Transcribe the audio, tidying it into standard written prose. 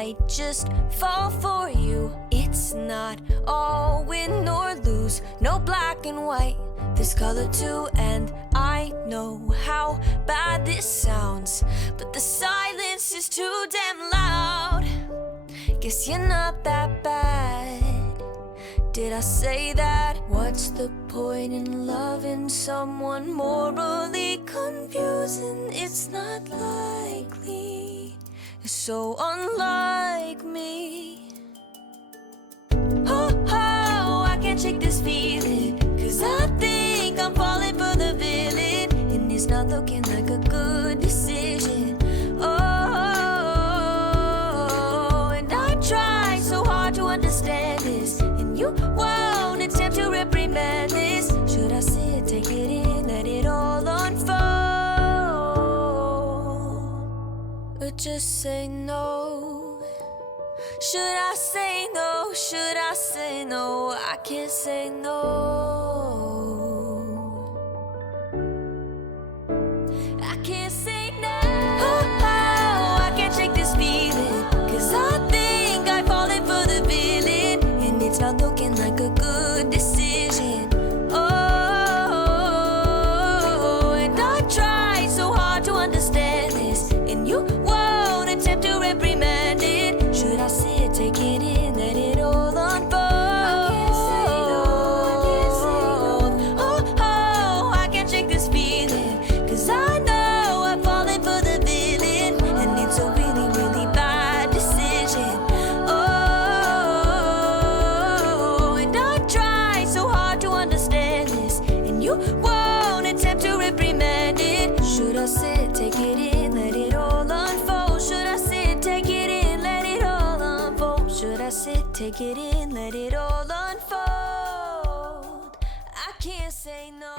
I just fall for you. It's not all win nor lose, no black and white, there's color too. And I know how bad this sounds, but the silence is too damn loud. Guess you're not that bad. Did I say that? What's the point in loving someone morally confusing? It's not likely, it's so unlike me. Oh, oh, I can't shake this feeling, 'cause I think I'm falling for the villain, and it's not looking like a good decision. Oh, and I try so hard to understand this, and you won't attempt to reprimand this. Should I see it, take it in, let it all unfold, or just say no? Should I say no? Should I say no? I can't say no. I can't say no. Oh, oh, I can't shake this feeling, 'cause I think I've fallen for the villain, and it's not looking like a good decision. Oh, and I try so hard to understand this, and you won't attempt to reprimand it. Should I see it, take it in, let it all unfold? I can't say no, I can't say no. Oh, oh, I can't shake this feeling, 'cause I know I've fallen for the villain, and it's a really, really bad decision. Oh, and I try so hard to understand this, and you won't attempt to reprimand it. Should I sit, take it in, let it all unfold? Should I sit, take it in, let it all unfold? Should I sit, take it in, let it all unfold? I can't say no.